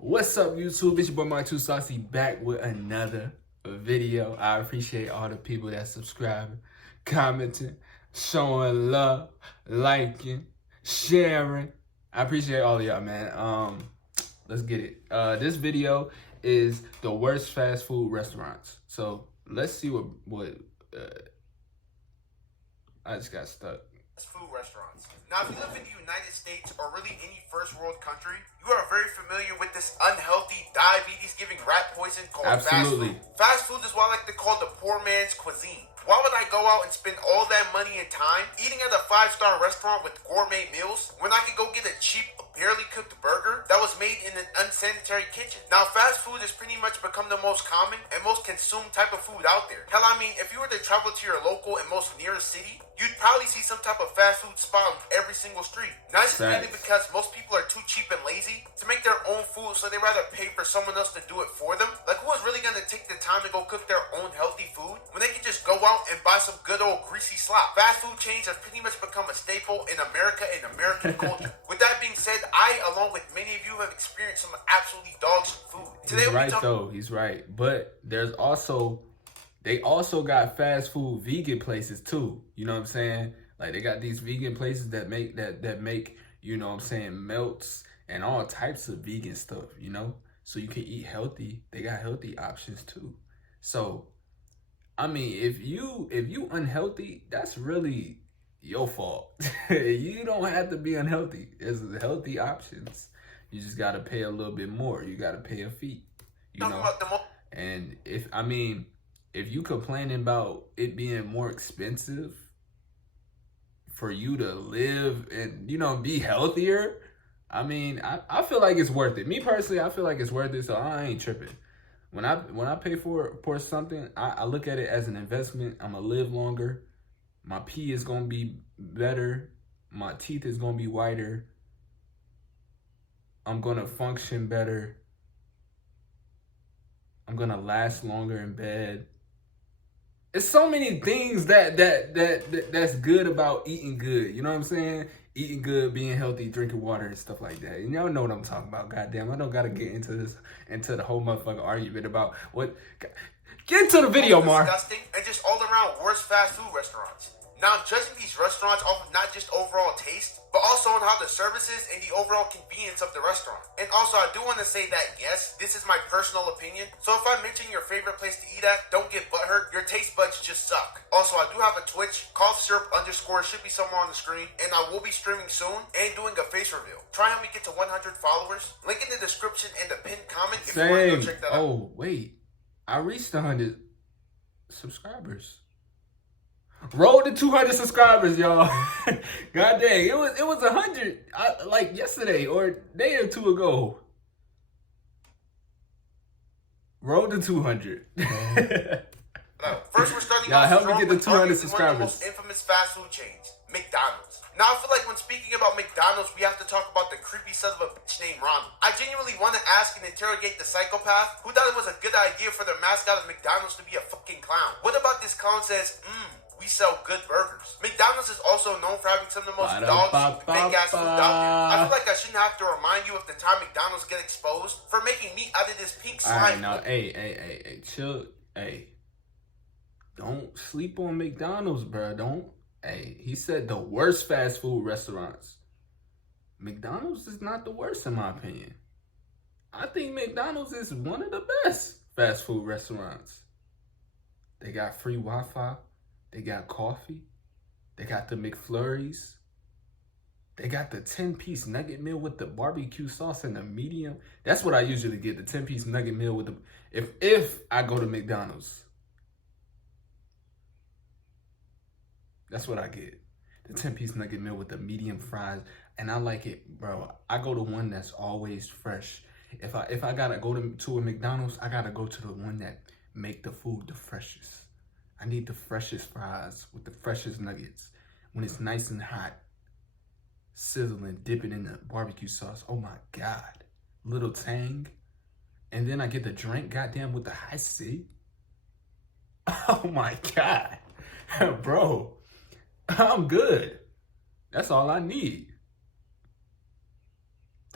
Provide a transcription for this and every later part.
What's up, YouTube? It's your boy Mark Too Saucy back with another video. I appreciate all the people that subscribing, commenting, showing love, liking, sharing. I appreciate all of y'all, man. Let's get it. This video is the worst fast food restaurants. So let's see what I just got stuck. Food restaurants. Now, if you live in the United States or really any first world country, you are very familiar with this unhealthy, diabetes-giving rat poison called Absolutely. fast food. Fast food is what I like to call the poor man's cuisine. Why would I go out and spend all that money and time eating at a 5-star restaurant with gourmet meals when I could go get a cheap, barely cooked burger that was made in an unsanitary kitchen? Now, fast food has pretty much become the most common and most consumed type of food out there. Hell, I mean, if you were to travel to your local and most nearest city, you'd probably see some type of fast food spot on every single street. Now, this is mainly because most people are too cheap and lazy to make their own food, so they rather pay for someone else to do it for them. Like, who is really gonna take the time to go cook their own healthy food when they can just go out and buy some good old greasy slop? Fast food chains have pretty much become a staple in America and American culture. With that being said, I, along with many of you, have experienced some absolutely dog shit food. Today, He's right though. He's right. But they also got fast food vegan places too. You know what I'm saying? Like they got these vegan places that make you know what I'm saying, melts and all types of vegan stuff, you know? So you can eat healthy. They got healthy options too. So I mean, if you unhealthy, that's really your fault. You don't have to be unhealthy. There's healthy options. You just gotta pay a little bit more. You gotta pay a fee. You know? And if you complaining about it being more expensive for you to live and, you know, be healthier, I mean, I feel like it's worth it. Me personally, I feel like it's worth it, so I ain't tripping. When I pay for something, I look at it as an investment. I'm gonna live longer. My pee is gonna be better. My teeth is gonna be whiter. I'm gonna function better. I'm gonna last longer in bed. It's so many things that's good about eating good. You know what I'm saying? Eating good, being healthy, drinking water and stuff like that. And y'all know what I'm talking about. Goddamn, I don't gotta get into the whole motherfucking argument about what. Get into the video, Mar. Disgusting and just all around worst fast food restaurants. Now, judging these restaurants off of not just overall taste, but also on how the services and the overall convenience of the restaurant. And also, I do want to say that, yes, this is my personal opinion. So if I mention your favorite place to eat at, don't get butthurt. Your taste buds just suck. Also, I do have a Twitch, cough syrup _ should be somewhere on the screen. And I will be streaming soon and doing a face reveal. Try and help me get to 100 followers. Link in the description and the pinned comment if you want to go check that out. Oh, wait. I reached 100 subscribers. Roll to 200 subscribers, y'all. God dang, it was 100 like yesterday or a day or two ago. Roll to 200. First, we're starting y'all off help me strong get to with 200 arguably subscribers. one of the most infamous fast food chains, McDonald's. Now, I feel like when speaking about McDonald's, we have to talk about the creepy son of a bitch named Ronald. I genuinely want to ask and interrogate the psychopath who thought it was a good idea for their mascot of McDonald's to be a fucking clown. What about this clown says, we sell good burgers? McDonald's is also known for having some of the most dog-shit, fake-ass food out there. I feel like I shouldn't have to remind you of the time McDonald's get exposed for making meat out of this pink slime. All right, now, hey, chill. Hey, don't sleep on McDonald's, bro. Don't. Hey, he said the worst fast food restaurants. McDonald's is not the worst in my opinion. I think McDonald's is one of the best fast food restaurants. They got free Wi-Fi. They got coffee. They got the McFlurries. They got the 10-piece nugget meal with the barbecue sauce and the medium. That's what I usually get, the 10-piece nugget meal with the if I go to McDonald's. That's what I get. The 10-piece nugget meal with the medium fries. And I like it, bro. I go to one that's always fresh. If I gotta go to a McDonald's, I gotta go to the one that make the food the freshest. I need the freshest fries with the freshest nuggets. When it's nice and hot, sizzling, dip it in the barbecue sauce. Oh my God. Little tang. And then I get the drink, goddamn, with the high C. Oh my God. Bro. I'm good. That's all I need.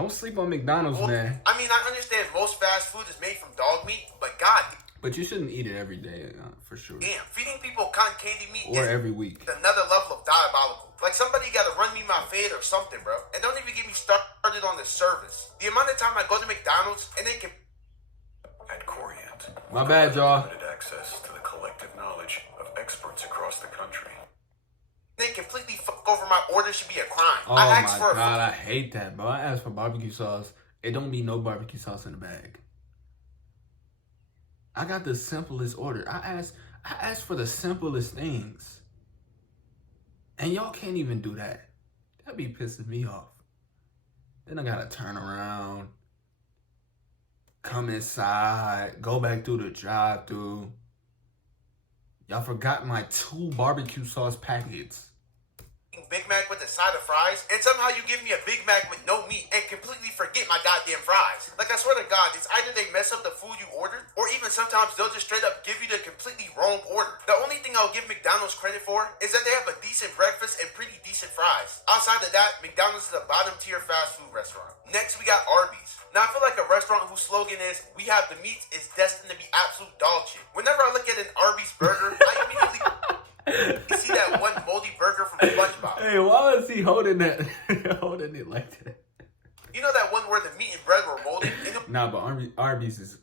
Don't sleep on McDonald's, man. I mean, I understand most fast food is made from dog meat, but God But you shouldn't eat it every day, for sure. damn, feeding people cotton candy meat Or is every week. another level of diabolical. Like somebody gotta run me my fade or something, bro. And don't even get me started on the service. The amount of time I go to McDonald's and they can... At Corient, My bad, y'all. limited access to the collective knowledge of experts across the country. They completely fuck over my order should be a crime. Oh I my asked for God, I hate that, bro. I asked for barbecue sauce. It don't be no barbecue sauce in the bag. I got the simplest order. I asked for the simplest things. And y'all can't even do that. That be pissing me off. Then I gotta turn around, come inside, go back through the drive-thru. Y'all forgot my 2 barbecue sauce packets. Big Mac with a side of fries, and somehow you give me a Big Mac with no meat and completely forget my goddamn fries. Like, I swear to God, it's either they mess up the food you ordered, or even sometimes they'll just straight up give you the completely wrong order. The only thing I'll give McDonald's credit for is that they have a decent breakfast and pretty decent fries. Outside of that, McDonald's is a bottom tier fast food restaurant. Next, we got Arby's. Now, I feel like a restaurant whose slogan is, "We have the meats," is destined to be absolute dog shit. Whenever I look at an Arby's burger, I immediately... You see that one moldy burger from SpongeBob? Hey, why is he holding that, holding it like that? You know that one where the meat and bread were moldy? Nah, but Arby's is...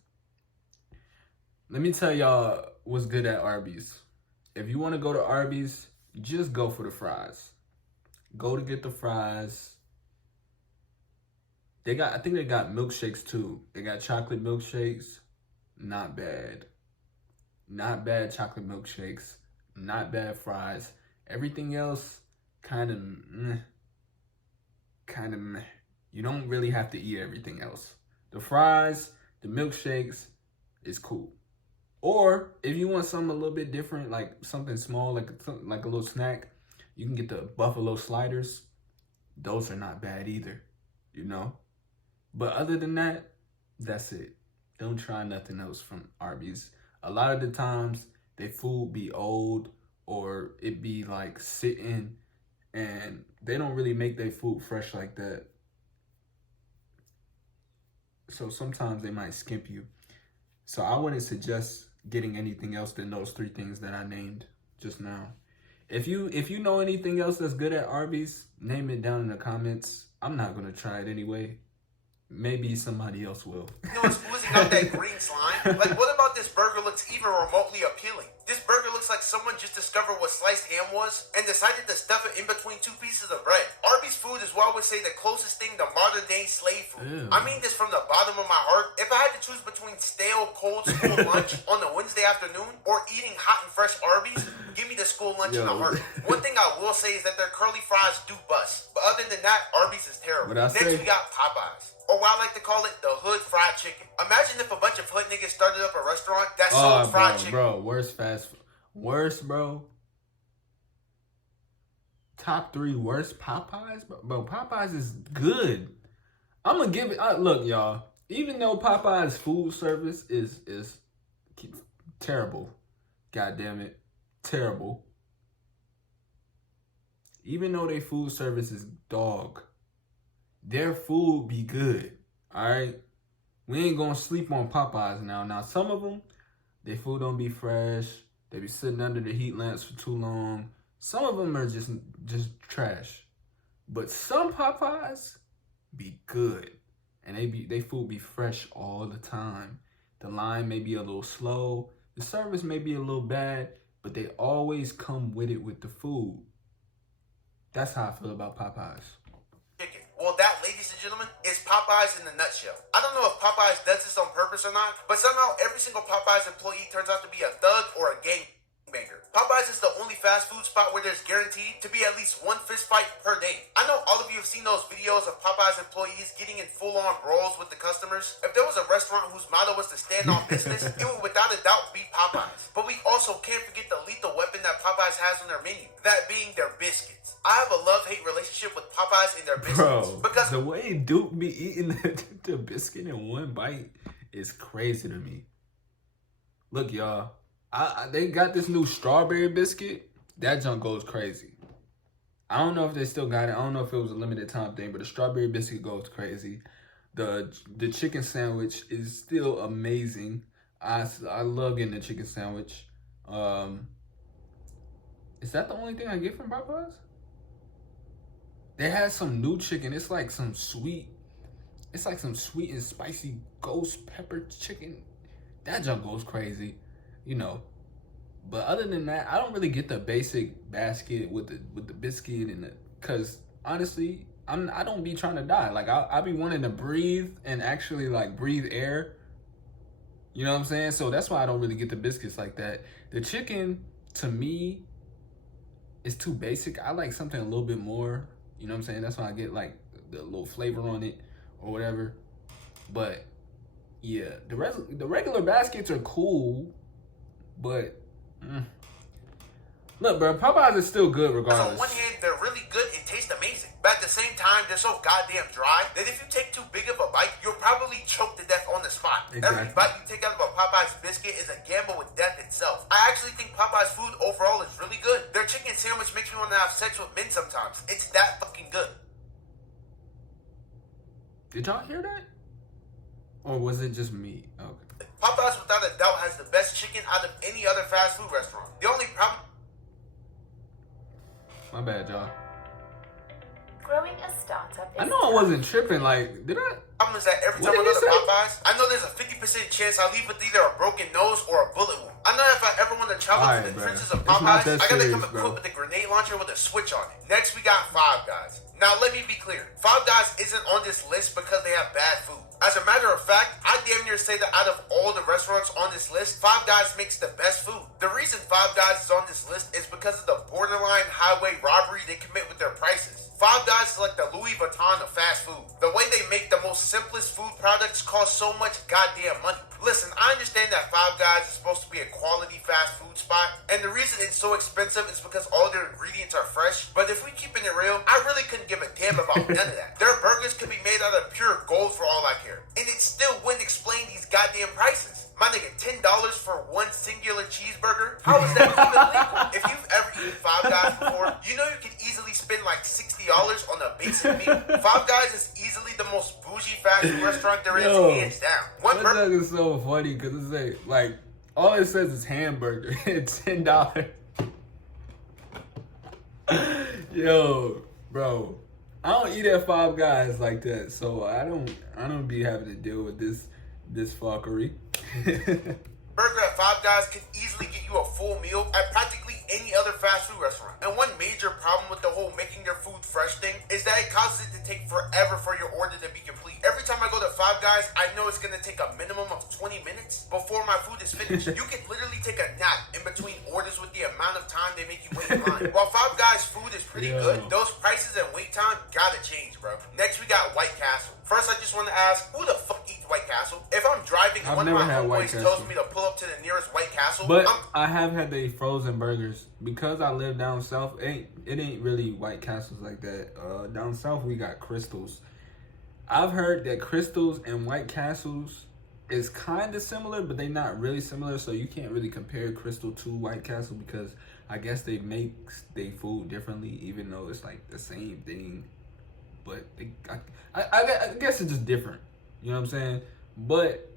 Let me tell y'all what's good at Arby's. If you want to go to Arby's, just go for the fries. Go to get the fries. I think they got milkshakes too. They got chocolate milkshakes. Not bad. Not bad chocolate milkshakes. Not bad fries. Everything else, kind of meh. You don't really have to eat everything else. The fries, the milkshakes is cool. Or if you want something a little bit different, like something small, like a little snack, you can get the buffalo sliders. Those are not bad either, you know. But other than that, that's it. Don't try nothing else from Arby's. A lot of the times, they food be old or it be like sitting, and they don't really make their food fresh like that. So sometimes they might skimp you. So I wouldn't suggest getting anything else than those 3 things that I named just now. If you know anything else that's good at Arby's, name it down in the comments. I'm not gonna try it anyway. Maybe somebody else will. You know, it's oozing out that green slime. Like, what about this burger looks even remotely appealing? This burger looks like someone just discovered what sliced ham was and decided to stuff it in between 2 pieces of bread. Arby's food is what I would say the closest thing to modern day slave food. Ew. I mean this from the bottom of my heart. If I had to choose between stale, cold school lunch on a Wednesday afternoon or eating hot and fresh Arby's, give me the school lunch in a heart. One thing I will say is that their curly fries do bust. But other than that, Arby's is terrible. What I Next, say? we got Popeyes. Or what I like to call it, the hood fried chicken. Imagine if a bunch of hood niggas started up a restaurant that sold fried chicken. Bro, worst fast food. Worst, bro. Top 3 worst Popeyes? Bro, Popeyes is good. I'm going to give it... look, y'all. Even though Popeyes food service is terrible. God damn it. Terrible. Even though their food service is dog, their food be good, all right? We ain't gonna sleep on Popeyes now. Now, some of them, their food don't be fresh. They be sitting under the heat lamps for too long. Some of them are just trash. But some Popeyes be good. And they food be fresh all the time. The line may be a little slow. The service may be a little bad. But they always come with it with the food. That's how I feel about Popeyes. Chicken. Well, that, ladies and gentlemen, is Popeyes in a nutshell. I don't know if Popeyes does this on purpose or not, but somehow every single Popeyes employee turns out to be a thug or a gangbanger. Popeyes is the only fast food spot where there's guaranteed to be at least 1 fist fight per day. I know all of you have seen those videos of Popeyes employees getting in full-on brawls with the customers. If there was a restaurant whose motto was to stand on business, it would without a doubt be Popeyes. But we also can't forget the lethal weapon that Popeyes has on their menu, that being their biscuits. I have a love-hate relationship with Popeyes and their biscuits. Bro, because the way Duke be eating the biscuit in one bite is crazy to me. Look, y'all. They got this new strawberry biscuit. That junk goes crazy. I don't know if they still got it. I don't know if it was a limited time thing, but the strawberry biscuit goes crazy. The chicken sandwich is still amazing. I love getting the chicken sandwich. Is that the only thing I get from Popeyes? They had some new chicken. It's like some sweet. It's like some sweet and spicy ghost pepper chicken. That junk goes crazy, you know. But other than that, I don't really get the basic basket with the biscuit and the, cause honestly, I don't be trying to die. Like I be wanting to breathe and actually like breathe air. You know what I'm saying? So that's why I don't really get the biscuits like that. The chicken to me is too basic. I like something a little bit more. You know what I'm saying? That's why I get like the little flavor on it or whatever. But yeah, the regular baskets are cool, but look, bro, Popeyes is still good regardless. On one hand, they're really good and taste amazing. But at the same time, they're so goddamn dry that if you take too big of a bite, you'll probably choke to death on the spot. Exactly. Every bite you take out of a Popeyes biscuit is a gamble with death itself. I actually think Popeyes food overall is really good. Their chicken sandwich makes me want to have sex with men sometimes. It's that fucking good. Did y'all hear that? Or was it just me? Okay. Popeyes without a doubt has the best chicken out of any other fast food restaurant. The only problem... My bad, y'all. Growing a startup is I know I wasn't tripping. Like, did I? problem is that every What time I did go he to say? Popeyes, I know there's a 50% chance I leave with either a broken nose or a bullet wound. I know if I ever want to travel Alright, to the bro. trenches of It's not Popeyes, that I gotta serious, come bro. equipped with a grenade launcher with a switch on it. Next, we got Five Guys. Now, let me be clear. Five Guys isn't on this list because they have bad food. As a matter of fact, I damn near say that out of all the restaurants on this list, Five Guys makes the best food. The reason Five Guys is on this list is because of the borderline highway robbery they commit with their prices. Five Guys is like the Louis Vuitton of fast food. The way they make the most simplest food products cost so much goddamn money. Listen, I understand that Five Guys is supposed to be a quality fast food spot, and the reason it's so expensive is because all their ingredients are fresh. But if we keeping it real, I really couldn't give a damn about none of that. Their burgers could be made out of pure gold for all I care, and it still wouldn't explain these goddamn prices. My nigga, $10 for one singular cheeseburger? How is that even legal? If you've ever eaten Five Guys before, you know you can easily spend like $60 on a basic meal. Five Guys is easily the most bougie fast food restaurant there is, Yo, hands down. One That burger. joke is so funny because it's like all it says is hamburger and $10. Yo, bro, I don't eat at Five Guys like that, so I don't be having to deal with this fuckery. Burger at Five Guys can easily get you a full meal at practically any other fast food restaurant. And one major problem with the whole making their food fresh thing is that it causes it to take forever for your order to be complete. Every time I go to Five Guys, I know it's gonna take a minimum of 20 minutes before my food is finished. You can literally take a nap in between orders with the amount of time they make you wait in line. While Five Guys food is pretty Yo. good, those prices and wait time gotta change, bro. Next we got White Castle. First, I just want to ask, who the fuck eats White Castle? If I'm driving and I've one of never my had White homeboys tells Castle. me to pull up to the nearest White Castle, But I'm I have had the frozen burgers because I live down south. It ain't really White Castles like that. Down south we got Crystals. I've heard that Crystals and White Castles is kind of similar, but they not really similar. So you can't really compare Crystal to White Castle because I guess they make their food differently, even though it's like the same thing. But I guess it's just different. You know what I'm saying? But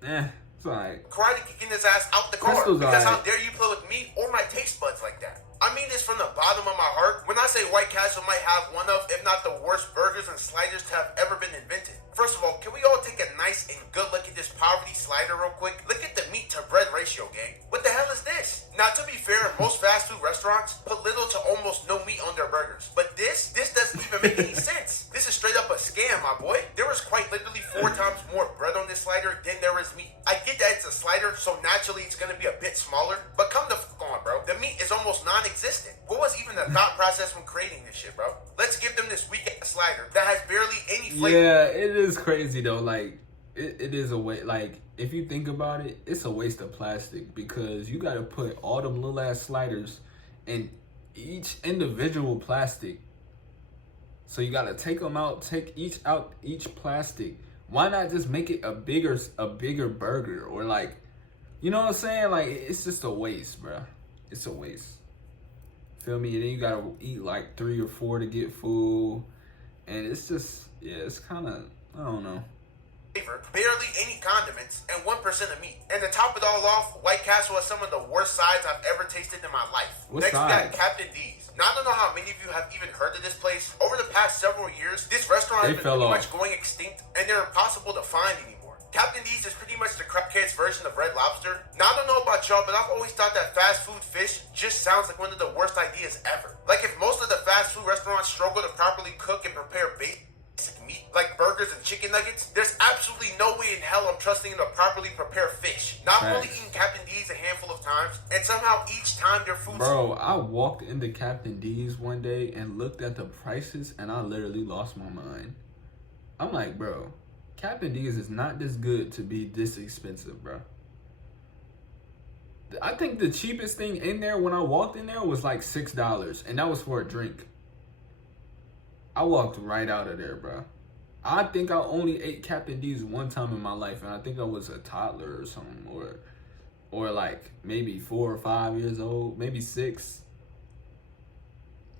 it's alright. karate kicking his ass out the car. Crystal's Because how alright. dare you play with me or my taste buds like that? I mean this from the bottom of my heart. When I say White Castle might have one of, if not the worst burgers and sliders to have ever been invented. First of all, can we all take a nice and good look at this poverty slider real quick? Look at the meat to bread ratio, gang. What the hell is this? Now, to be fair, most fast food restaurants put little to almost no meat on their burgers. But this doesn't even make any sense. This is straight up a scam, my boy. There is quite literally 4 times more bread on this slider than there is meat. I get that it's a slider, so naturally it's gonna be a bit smaller. But come the fuck on, bro. The meat is almost non-existent. What was even the thought process when creating this shit, bro? Let's give them this weak ass slider that has barely any flavor. Yeah, it is crazy though. Like it is a way. Like if you think about it, it's a waste of plastic because you got to put all them little ass sliders in each individual plastic. So you got to take them out, take each plastic. Why not just make it a bigger burger or like, you know what I'm saying? Like it's just a waste, bro. It's a waste. Feel me? And then you gotta eat like 3 or 4 to get full. And it's just, yeah, it's kind of, I don't know. Flavor, barely any condiments, and 1% of meat. And to top it all off, White Castle has some of the worst sides I've ever tasted in my life. What Next, we side? got Captain D's. Now, I don't know how many of you have even heard of this place. Over the past several years, this restaurant has been pretty much going extinct, and they're impossible to find anymore. Captain D's is pretty much the crackhead's version of Red Lobster. Now, I don't know about y'all, but I've always thought that fast food fish just sounds like one of the worst ideas ever. Like, if most of the fast food restaurants struggle to properly cook and prepare basic meat, like burgers and chicken nuggets, there's absolutely no way in hell I'm trusting them to properly prepare fish. Now, I've only eaten Captain D's a handful of times, and somehow each time their food's... Bro, I walked into Captain D's one day and looked at the prices, and I literally lost my mind. I'm like, bro, Captain D's is not this good to be this expensive, bro. I think the cheapest thing in there when I walked in there was like $6, and that was for a drink. I walked right out of there, bro. I think I only ate Captain D's one time in my life, and I think I was a toddler or something, or like maybe 4 or 5 years old, maybe 6.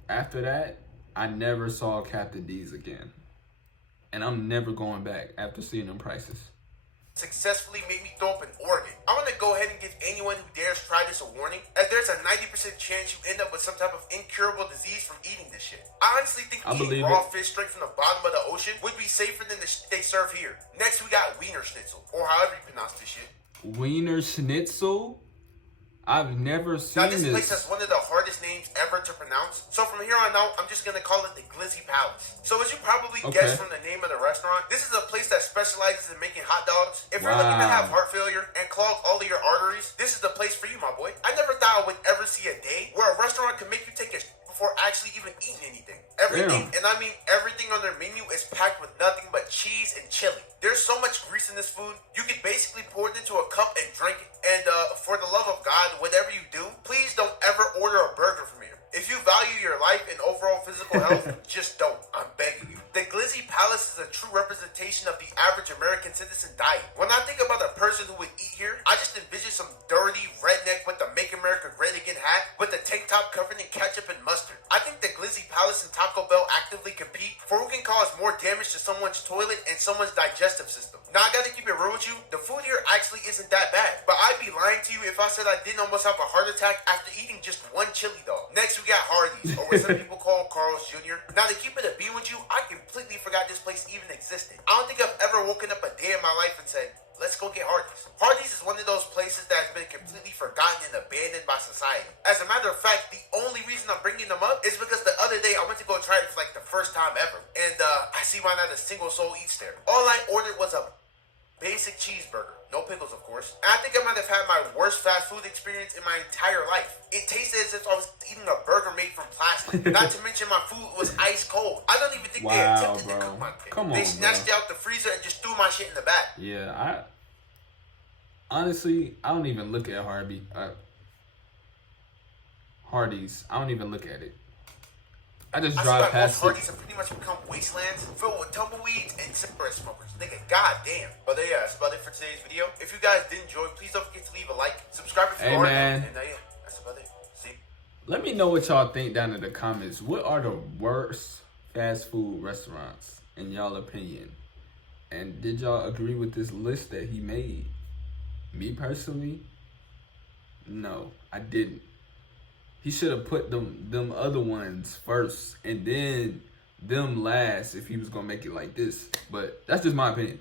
After that, I never saw Captain D's again. And I'm never going back after seeing them prices. Successfully made me throw up an organ. I'm gonna go ahead and give anyone who dares try this a warning, as there's a 90% chance you end up with some type of incurable disease from eating this shit. I honestly think eating raw fish straight from the bottom of the ocean would be safer than the shit they serve here. Next, we got Wiener Schnitzel, or however you pronounce this shit. Wiener Schnitzel? I've never seen Now, this place has one of the hardest names ever to pronounce, so from here on out, I'm just gonna call it the Glizzy Palace. So as you probably guessed from the name of the restaurant, this is a place that specializes in making hot dogs. If you're looking to have heart failure and clog all of your arteries, this is the place for you, my boy. I never thought I would ever see a day where a restaurant could make you take a before actually even eating anything. Everything, and I mean everything on their menu is packed with nothing but cheese and chili. There's so much grease in this food, you could basically pour it into a cup and drink it. And for the love of God, whatever you do, please don't ever order a burger from here. If you value your life and overall physical health, just don't. I'm begging you. The Glizzy Palace is a true representation of the average American citizen diet. When I think about a person who would eat here, I just envision some dirty redneck with the Make America Great Again hat with the tank top covered in ketchup and mustard. I think the Glizzy Palace and Taco Bell actively compete for who can cause more damage to someone's toilet and someone's digestive system. Now, I gotta keep it real with you. The food here actually isn't that bad, but I'd be lying to you if I said I didn't almost have a heart attack after eating just one chili dog. Next, we got Hardee's, or what some people call Carl's Jr. Now, to keep it a beat with you, I completely forgot this place even existed. I don't think I've ever woken up a day in my life and said, let's go get Hardee's. Hardee's is one of those places that has been completely forgotten and abandoned by society. As a matter of fact, the only reason I'm bringing them up is because the other day I went to go try it for like the first time ever. And I see why not a single soul eats there. All I ordered was a basic cheeseburger. No pickles, of course. And I think I might have had my worst fast food experience in my entire life. It tasted as if I was eating a burger made from plastic. Not to mention my food was ice cold. I don't even think they attempted to cook my thing. They snatched it out the freezer and just threw my shit in the back. Yeah, honestly, I don't even look at Hardee's. I don't even look at it. I just drive past it. Hardee's have pretty much become wastelands filled with tumbleweeds and cigarette smokers. Nigga, goddamn. But yeah, that's about it for today's video. If you guys did enjoy, please don't forget to leave a like, subscribe if you are. And yeah, that's about it. See? Let me know what y'all think down in the comments. What are the worst fast food restaurants in y'all opinion? And did y'all agree with this list that he made? Me personally, no, I didn't. He should have put them other ones first and then them last if he was gonna make it like this. But that's just my opinion.